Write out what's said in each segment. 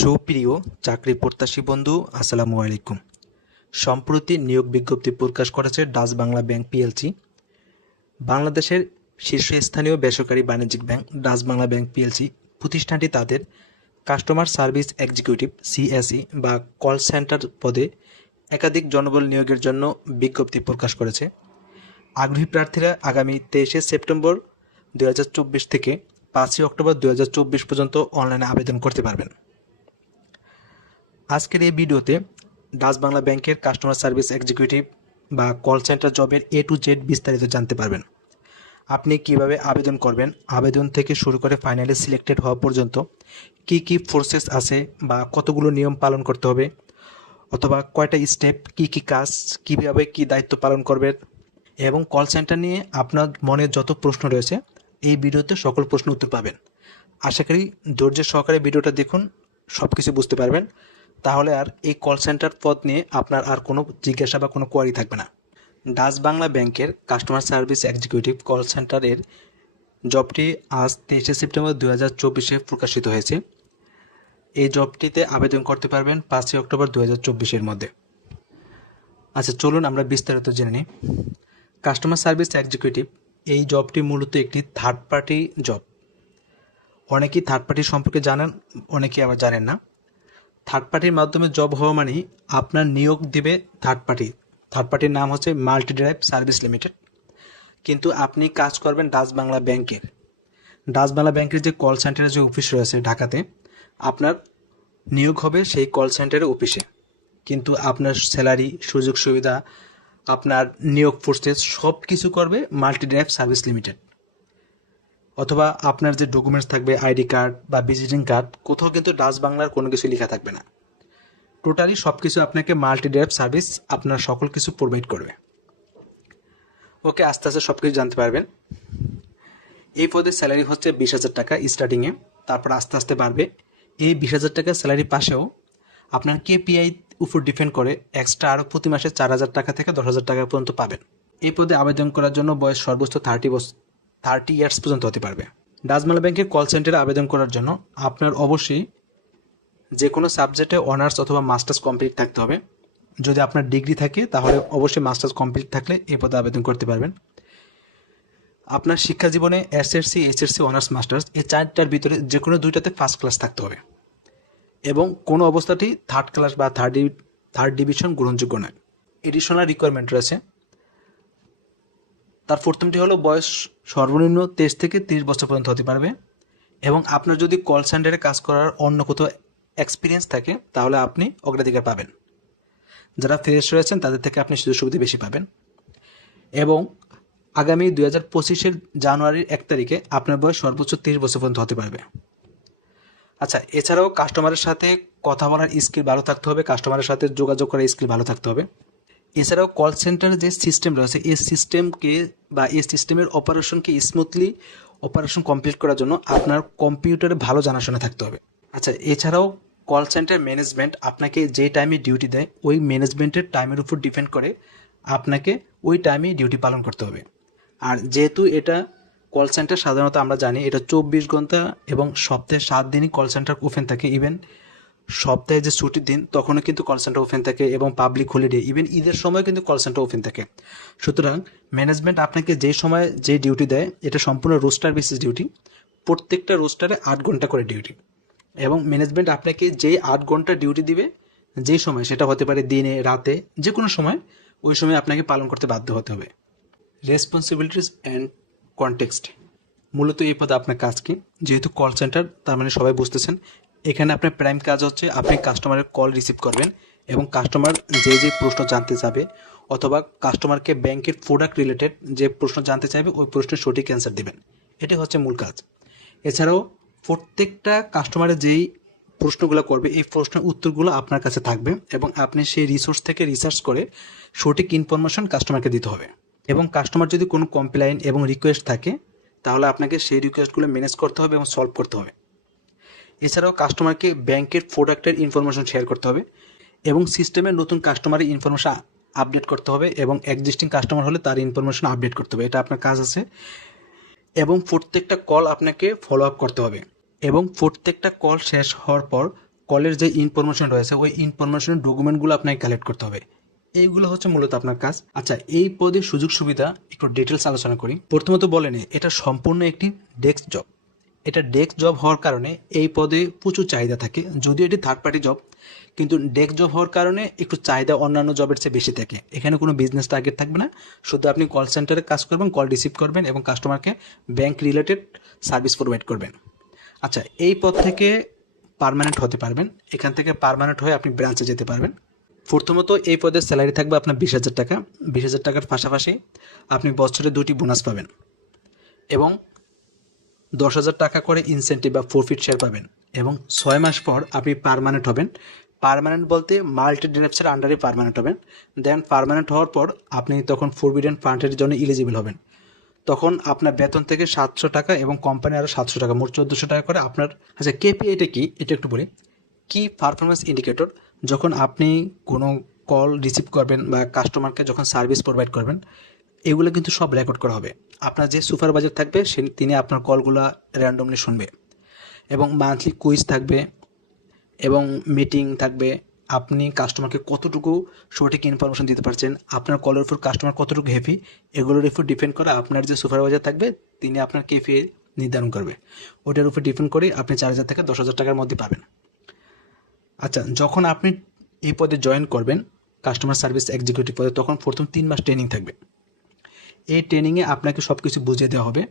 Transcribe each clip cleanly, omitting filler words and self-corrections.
সুপ্রিয় চাকরি প্রত্যাশী বন্ধু, আসসালামু আলাইকুম। সম্প্রতি নিয়োগ বিজ্ঞপ্তি প্রকাশ করেছে ডাচ বাংলা ব্যাংক পিএলসি। বাংলাদেশের শীর্ষস্থানীয় বেসরকারি বাণিজ্যিক bank Dutch Bangla bank PLC প্রতিষ্ঠানটি তাদের কাস্টমার সার্ভিস এক্সিকিউটিভ সিএসই বা কল সেন্টার পদে একাধিক জনবল নিয়োগের জন্য বিজ্ঞপ্তি প্রকাশ করেছে। আগ্রহী প্রার্থীরা আগামী 23শে সেপ্টেম্বর 2024 থেকে 5ই অক্টোবর 2024 পর্যন্ত অনলাইনে আবেদন করতে পারবেন। আজকের এই ভিডিওতে ডাচ বাংলা ব্যাংকের কাস্টমার সার্ভিস এক্সিকিউটিভ বা কল সেন্টার জবের A to Z বিস্তারিত জানতে পারবেন। আপনি কিভাবে আবেদন করবেন, আবেদন থেকে শুরু করে ফাইনালি সিলেক্টেড হওয়া পর্যন্ত কি কি প্রসেস আছে বা কতগুলো নিয়ম পালন করতে হবে, অথবা কয়টা স্টেপ, কি কি কাজ, কীভাবে কি দায়িত্ব পালন করবেন, এবং কল সেন্টার নিয়ে আপনার মনে যত প্রশ্ন রয়েছে এই ভিডিওতে সকল প্রশ্ন উত্তর পাবেন। আশা করি ধৈর্য সহকারে ভিডিওটা দেখুন, সব কিছু বুঝতে পারবেন। তাহলে আর এই কল সেন্টার পদ নিয়ে আপনার আর কোনো জিজ্ঞাসা বা কোনো কোয়ারি থাকবে না। ডাচ বাংলা ব্যাংকের কাস্টমার সার্ভিস এক্সিকিউটিভ কল সেন্টারের জবটি আজ 23শে সেপ্টেম্বর 2024 প্রকাশিত হয়েছে। এই জবটিতে আবেদন করতে পারবেন 5ই অক্টোবর 2024 মধ্যে। আচ্ছা, চলুন আমরা বিস্তারিত জেনে নিই। কাস্টমার সার্ভিস এক্সিকিউটিভ এই জবটি মূলত একটি থার্ড পার্টি জব। অনেকেই থার্ড পার্টি সম্পর্কে জানেন, অনেকেই আবার জানেন না। থার্ড পার্টির মাধ্যমে জব হওয়া মানেই আপনার নিয়োগ দেবে থার্ড পার্টির নাম হচ্ছে মাল্টি ড্রাইভ সার্ভিস লিমিটেড। কিন্তু আপনি কাজ করবেন ডাচ বাংলা ব্যাংকের। ডাচ বাংলা ব্যাংকের যে কল সেন্টারের যে অফিস রয়েছে ঢাকাতে, আপনার নিয়োগ হবে সেই কল সেন্টারের অফিসে। কিন্তু আপনার স্যালারি, সুযোগ সুবিধা, আপনার নিয়োগ প্রসেস সব কিছু করবে মাল্টি ড্রাইভ সার্ভিস লিমিটেড। অথবা আপনার যে ডকুমেন্টস থাকবে, আইডি কার্ড বা ভিজিটিং কার্ড, কোথাও কিন্তু ডাচ বাংলার কোনো কিছু লেখা থাকবে না। টোটালি সব কিছু আপনাকে মাল্টি ড্রাইভ সার্ভিস আপনার সকল কিছু প্রোভাইড করবে। ওকে, আস্তে আস্তে সব কিছু জানতে পারবেন। এই পদের স্যালারি হচ্ছে 20,000 টাকা স্টার্টিংয়ে, তারপর আস্তে আস্তে বাড়বে। এই 20,000 টাকা স্যালারি পাশেও আপনার কেপিআই উপর ডিপেন্ড করে এক্সট্রা আরও প্রতি মাসে 4,000 টাকা থেকে 10,000 টাকা পর্যন্ত পাবেন। এই পদে আবেদন করার জন্য বয়স সর্বোচ্চ 30 ইয়ার্স পর্যন্ত হতে পারবে। ডাচ বাংলা ব্যাংকের কল সেন্টারে আবেদন করার জন্য আপনার অবশ্যই যে কোনো সাবজেক্টে অনার্স অথবা মাস্টার্স কমপ্লিট থাকতে হবে। যদি আপনার ডিগ্রি থাকে তাহলে অবশ্যই মাস্টার্স কমপ্লিট থাকলে এই পদে আবেদন করতে পারবেন। আপনার শিক্ষা জীবনে এসএসসি, এইচএসসি, অনার্স, মাস্টার্স এই 4টার ভিতরে যে কোনো 2টাতে ফার্স্ট ক্লাস থাকতে হবে, এবং কোনো অবস্থাতেই থার্ড ক্লাস বা থার্ড ডিভিশন গ্রহণযোগ্য নয়। এডিশনাল রিকোয়ারমেন্ট রয়েছে। তার প্রথমটি হলো বয়স সর্বনিম্ন 23 থেকে 30 বছর পর্যন্ত হতে পারবে, এবং আপনার যদি কল সেন্টারে কাজ করার অন্য কোথাও এক্সপিরিয়েন্স থাকে তাহলে আপনি অগ্রাধিকার পাবেন। যারা ফ্রেশ রয়েছেন তাদের থেকে আপনি সুযোগ সুবিধা বেশি পাবেন। এবং আগামী 2025 জানুয়ারির 1 তারিখে আপনার বয়স সর্বোচ্চ 30 বছর পর্যন্ত হতে পারবে। আচ্ছা, এছাড়াও কাস্টমারের সাথে কথা বলার স্কিল ভালো থাকতে হবে, কাস্টমারের সাথে যোগাযোগ করার স্কিল ভালো থাকতে হবে। এছাড়াও কল সেন্টারের যে সিস্টেম রয়েছে এই সিস্টেমকে বা এই সিস্টেমের অপারেশনকে স্মুথলি অপারেশন কমপ্লিট করার জন্য আপনার কম্পিউটারে ভালো জানাশোনা থাকতে হবে। আচ্ছা, এছাড়াও কল সেন্টার ম্যানেজমেন্ট আপনাকে যে টাইমে ডিউটি দেয় ওই ম্যানেজমেন্টের টাইমের উপর ডিপেন্ড করে আপনাকে ওই টাইমে ডিউটি পালন করতে হবে। আর যেহেতু এটা কল সেন্টার, সাধারণত আমরা জানি এটা 24 ঘন্টা এবং সপ্তাহে 7 দিনই কল সেন্টার ওপেন থাকে। ইভেন সপ্তাহে যে ছুটির দিন তখনও কিন্তু কল সেন্টার ওপেন থাকে, এবং পাবলিক হলিডে, ইভেন ঈদের সময় কিন্তু কল সেন্টার ওপেন থাকে। সুতরাং ম্যানেজমেন্ট আপনাকে যে সময় যে ডিউটি দেয় এটা সম্পূর্ণ রোস্টার বেসিস ডিউটি। প্রত্যেকটা রোস্টারে 8 ঘন্টা করে ডিউটি, এবং ম্যানেজমেন্ট আপনাকে যেই 8 ঘন্টা ডিউটি দিবে যেই সময়, সেটা হতে পারে দিনে, রাতে, যে কোনো সময়, ওই সময় আপনাকে পালন করতে বাধ্য হতে হবে। রেসপন্সিবিলিটিস অ্যান্ড কনটেক্সট, মূলত এই পদে আপনার কাজ কি? যেহেতু কল সেন্টার, তার মানে সবাই বুঝতেছেন এখানে আপনার প্রাইম কাজ হচ্ছে আপনি কাস্টমারের কল রিসিভ করবেন, এবং কাস্টমার যে যে প্রশ্ন জানতে চাবে অথবা কাস্টমারকে ব্যাংকের প্রোডাক্ট রিলেটেড যে প্রশ্ন জানতে চাইবে ওই প্রশ্নের সঠিক অ্যান্সার দেবেন। এটাই হচ্ছে মূল কাজ। এছাড়াও প্রত্যেকটা কাস্টমারের যেই প্রশ্নগুলো করবে এই প্রশ্নের উত্তরগুলো আপনার কাছে থাকবে, এবং আপনি সেই রিসোর্স থেকে রিসার্চ করে সঠিক ইনফরমেশন কাস্টমারকে দিতে হবে। এবং কাস্টমার যদি কোনো কমপ্লেইন এবং রিকোয়েস্ট থাকে তাহলে আপনাকে সেই রিকোয়েস্টগুলো ম্যানেজ করতে হবে এবং সলভ করতে হবে। এছাড়াও কাস্টমারকে ব্যাংকের প্রোডাক্টের ইনফরমেশন শেয়ার করতে হবে, এবং সিস্টেমের নতুন কাস্টমারের ইনফরমেশন আপডেট করতে হবে, এবং এক্সিস্টিং কাস্টমার হলে তার ইনফরমেশন আপডেট করতে হবে। এটা আপনার কাজ আছে। এবং প্রত্যেকটা কল আপনাকে ফলো আপ করতে হবে, এবং প্রত্যেকটা কল শেষ হওয়ার পর কলের যে ইনফরমেশন রয়েছে ওই ইনফরমেশনের ডকুমেন্টগুলো আপনাকে কালেক্ট করতে হবে। এইগুলো হচ্ছে মূলত আপনার কাজ। আচ্ছা, এই পদের সুযোগ সুবিধা একটু ডিটেলস আলোচনা করি। প্রথমত বলে নিই, এটা সম্পূর্ণ একটি ডেস্ক জব। এটা ডেস্ক জব হওয়ার কারণে এই পদে প্রচুর চাহিদা থাকে। যদিও এটি থার্ড পার্টি জব, কিন্তু ডেস্ক জব হওয়ার কারণে একটু চাহিদা অন্যান্য জবের চেয়ে বেশি থাকে। এখানে কোনো বিজনেস টার্গেট থাকবে না, শুধু আপনি কল সেন্টারে কাজ করবেন, কল রিসিভ করবেন এবং কাস্টমারকে ব্যাংক রিলেটেড সার্ভিস প্রোভাইড করবেন। আচ্ছা, এই পদ থেকে পার্মানেন্ট হতে পারবেন। এখান থেকে পার্মানেন্ট হয়ে আপনি ব্রাঞ্চে যেতে পারবেন। প্রথমত এই পদের স্যালারি থাকবে আপনার 20,000 টাকা। 20,000 টাকার পাশাপাশি আপনি বছরে 2টি বোনাস পাবেন এবং 10,000 টাকা করে ইনসেন্টিভ বা ফরফিট শেয়ার পাবেন এবং 6 মাস পর আপনি পার্মানেন্ট হবেন। পার্মানেন্ট বলতে মাল্টি ড্রাইভসের আন্ডারে পার্মানেন্ট হবেন। দেন পার্মানেন্ট হওয়ার পর আপনি তখন ফরবিডেন ফান্ডের জন্য এলিজিবল হবেন। তখন আপনার বেতন থেকে 700 টাকা এবং কোম্পানি আরও 700 টাকা, মোট 1400 টাকা করে আপনার। আচ্ছা, কেপিআইটা কি এটা একটু বলি। কি পারফরমেন্স ইন্ডিকেটর, যখন আপনি কোনো কল রিসিভ করবেন বা কাস্টমারকে যখন সার্ভিস প্রোভাইড করবেন, এগুলো কিন্তু সব রেকর্ড করা হবে। আপনার যে সুপারভাইজার থাকবে তিনি আপনার কলগুলো র্যান্ডমলি শুনবে এবং মান্থলি কুইজ থাকবে এবং মিটিং থাকবে। আপনি কাস্টমারকে কতটুকু সঠিক ইনফরমেশন দিতে পারছেন, আপনার কলের উপর কাস্টমার কতটুকু হ্যাপি, এগুলোর উপর ডিপেন্ড করে আপনার যে সুপারভাইজার থাকবে তিনি আপনার কেপিআই নির্ধারণ করবে। ওটার উপর ডিপেন্ড করে আপনি 4,000 থেকে 10,000 টাকার মধ্যে পাবেন। আচ্ছা, যখন আপনি এই পদে জয়েন করবেন কাস্টমার সার্ভিস এক্সিকিউটিভ পদে, তখন প্রথম 3 মাস ট্রেনিং থাকবে। এই ট্রেনিংয়ে আপনাকে সব কিছু বুঝিয়ে দেওয়া হবে।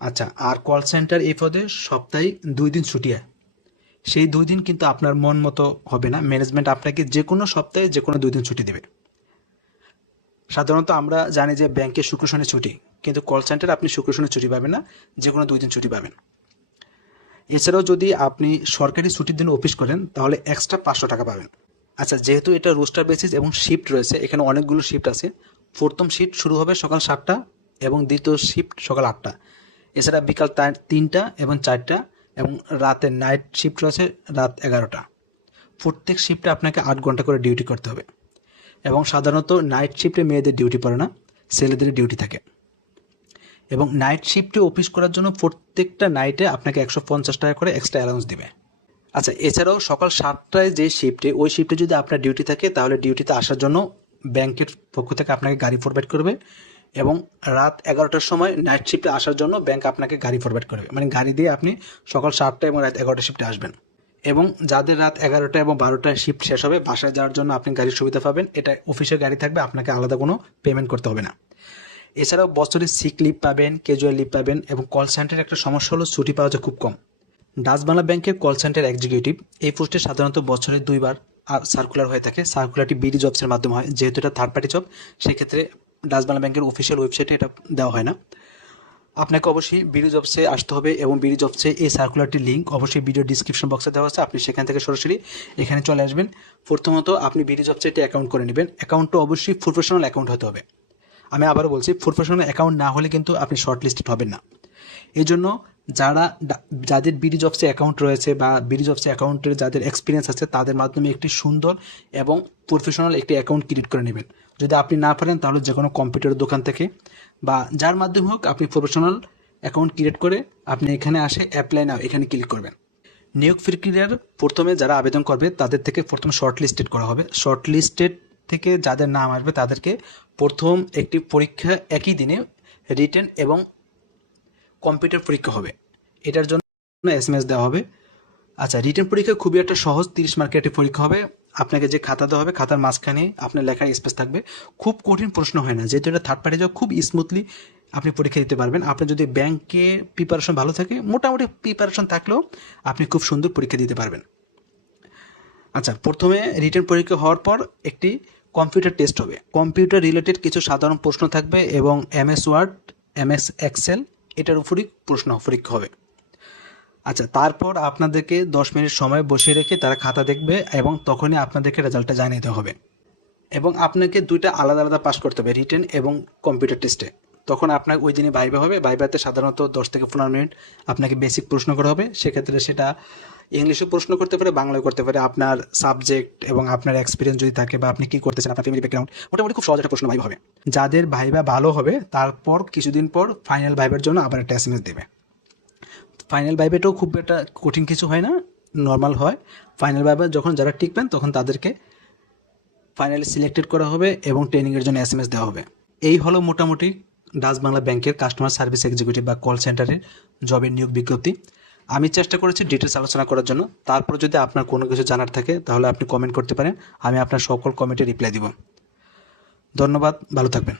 আচ্ছা, আর কল সেন্টার এই পদে সপ্তাহে 2 দিন ছুটি হয়। সেই 2 দিন কিন্তু আপনার মন মতো হবে না, ম্যানেজমেন্ট আপনাকে যে কোনো সপ্তাহে যে কোনো 2 দিন ছুটি দেবে। সাধারণত আমরা জানি যে ব্যাংকে শুক্র শনি ছুটি, কিন্তু কল সেন্টারে আপনি শুক্র শনি ছুটি পাবেন না, যে কোনো 2 দিন ছুটি পাবেন। এছাড়াও যদি আপনি সরকারি ছুটির দিন অফিস করেন তাহলে এক্সট্রা 500 টাকা পাবেন। আচ্ছা, যেহেতু এটা রোস্টার বেসিস এবং শিফট রয়েছে, এখানে অনেকগুলো শিফট আছে। প্রথম শিফট শুরু হবে সকাল 7টা এবং দ্বিতীয় শিফট সকাল 8টা। এছাড়া বিকাল 3টা এবং 4টা এবং রাতে নাইট শিফট রয়েছে রাত 11টা। প্রত্যেক শিফটে আপনাকে 8 ঘন্টা করে ডিউটি করতে হবে এবং সাধারণত নাইট শিফটে মেয়েদের ডিউটি পড়ে না, ছেলেদের ডিউটি থাকে। এবং নাইট শিফটে অফিস করার জন্য প্রত্যেকটা নাইটে আপনাকে 150 টাকা করে এক্সট্রা অ্যালাউন্স দেবে। আচ্ছা, এছাড়াও সকাল 7টায় যে শিফটে, ওই শিফটে যদি আপনার ডিউটি থাকে তাহলে ডিউটিতে আসার জন্য ব্যাংকের পক্ষ থেকে আপনাকে গাড়ি প্রোভাইড করবে এবং রাত 11টার সময় নাইট শিফটে আসার জন্য ব্যাংক আপনাকে গাড়ি প্রোভাইড করবে, মানে গাড়ি দিয়ে আপনি সকাল 7টা এবং রাত 11টা শিফটে আসবেন। এবং যাদের রাত 11টা এবং 12টায় শিফট শেষ হবে, বাসায় যাওয়ার জন্য আপনি গাড়ির সুবিধা পাবেন। এটা অফিসের গাড়ি থাকবে, আপনাকে আলাদা কোনো পেমেন্ট করতে হবে না। এছাড়াও বছরে সিক লিভ পাবেন, ক্যাজুয়াল লিভ পাবেন এবং কল সেন্টারের একটা সমস্যা হলো ছুটি পাওয়া যায় খুব কম। ডাচ বাংলা ব্যাংকের কল সেন্টার এক্সিকিউটিভ এই পোস্টে সাধারণত বছরে 2বার সার্কুলার হয়ে থাকে। সার্কুলারটি বিডি জবসের মাধ্যমে হয়, যেহেতু এটা থার্ড পার্টি জব সেক্ষেত্রে ডাচ বাংলা ব্যাংকের অফিসিয়াল ওয়েবসাইটে এটা দেওয়া হয় না। আপনাকে অবশ্যই বিডি জবসে আসতে হবে এবং বিডি জবসে এই সার্কুলারটির লিঙ্ক অবশ্যই ভিডিও ডিসক্রিপশন বক্সে দেওয়া আছে, আপনি সেখান থেকে সরাসরি এখানে চলে আসবেন। প্রথমত আপনি বিডি জবসে একটি অ্যাকাউন্ট করে নেবেন। অ্যাকাউন্টটা অবশ্যই প্রফেশনাল অ্যাকাউন্ট হতে হবে। আমি আবারও বলছি, প্রফেশনাল অ্যাকাউন্ট না হলে কিন্তু আপনি শর্ট লিস্টেড হবেন না। এই জন্য যাদের বিডি জবসে অ্যাকাউন্ট রয়েছে বা বিডি জবসে অ্যাকাউন্টের যাদের এক্সপিরিয়েন্স আছে তাদের মাধ্যমে একটি সুন্দর এবং প্রফেশনাল একটি অ্যাকাউন্ট ক্রিয়েট করে নেবেন। যদি আপনি না পারেন তাহলে যে কোনো কম্পিউটার দোকান থেকে বা যার মাধ্যমে হোক আপনি প্রফেশনাল অ্যাকাউন্ট ক্রিয়েট করে আপনি এখানে আসে অ্যাপ্লাই নাও এখানে ক্লিক করবেন। নিয়োগ প্রক্রিয়ার প্রথমে যারা আবেদন করবে তাদের থেকে প্রথম শর্ট লিস্টেড করা হবে। শর্ট লিস্টেড থেকে যাদের নাম আসবে তাদেরকে প্রথম একটি পরীক্ষা একই দিনে রিটেন এবং কম্পিউটার পরীক্ষা হবে, এটার জন্য SMS দেওয়া হবে। আচ্ছা, রিটেন পরীক্ষা খুবই একটা সহজ 30 মার্কের একটি পরীক্ষা হবে। আপনাকে যে খাতা দেওয়া হবে খাতার মাঝখানে আপনার লেখার স্পেস থাকবে। খুব কঠিন প্রশ্ন হয় না, যেহেতু এটা থার্ড পার্টি জব, খুব স্মুথলি আপনি পরীক্ষা দিতে পারবেন। আপনার যদি ব্যাংকে প্রিপারেশন ভালো থাকে, মোটামুটি প্রিপারেশন থাকলেও আপনি খুব সুন্দর পরীক্ষা দিতে পারবেন। আচ্ছা, প্রথমে রিটেন পরীক্ষা হওয়ার পর একটি কম্পিউটার টেস্ট হবে। কম্পিউটার রিলেটেড কিছু সাধারণ প্রশ্ন থাকবে এবং MS ওয়ার্ড, MS এক্সেল এটার উপরই প্রশ্ন পরীক্ষা হবে। আচ্ছা, তারপর আপনাদেরকে 10 মিনিট সময় বসিয়ে রেখে তারা খাতা দেখবে এবং তখনই আপনাদেরকে রেজাল্টটা জানিয়ে দেওয়া হবে। এবং আপনাকে 2টা আলাদা আলাদা পাস করতে হবে, রিটেন এবং কম্পিউটার টেস্টে। তখন আপনার ওই দিনই ভাইবা হবে। ভাইবাতে সাধারণত 10 থেকে 15 মিনিট আপনাকে বেসিক প্রশ্ন করা হবে। সেক্ষেত্রে সেটা ইংলিশে প্রশ্ন করতে পারে, বাংলায় করতে পারে, আপনার সাবজেক্ট এবং আপনার এক্সপিরিয়েন্স যদি থাকে বা আপনি কী করতেছেন, আপনার ফ্যামিলি ব্যাকগ্রাউন্ড, মোটামুটি খুব সহজ একটা প্রশ্ন ভাইবা হবে। যাদের ভাইবা ভালো হবে তারপর কিছুদিন পর ফাইনাল ভাইবার জন্য আবার একটা SMS দেবে। ফাইনাল ভাইবাটাও খুব একটা কঠিন কিছু হয় না, নর্মাল হয়, ফাইনালভাবে যখন যারা টিকবেন তখন তাদেরকে ফাইনালি সিলেক্টেড করা হবে এবং ট্রেনিংয়ের জন্য SMS দেওয়া হবে। এই হলো মোটামুটি ডাচ বাংলা ব্যাংকের কাস্টমার সার্ভিস এক্সিকিউটিভ বা কল সেন্টারের জবের নিয়োগ বিজ্ঞপ্তি। আমি চেষ্টা করেছি ডিটেলস আলোচনা করার জন্য। তারপর যদি আপনার কোনো কিছু জানার থাকে তাহলে আপনি কমেন্ট করতে পারেন, আমি আপনার সকল কমেন্টে রিপ্লাই দিব। ধন্যবাদ, ভালো থাকবেন।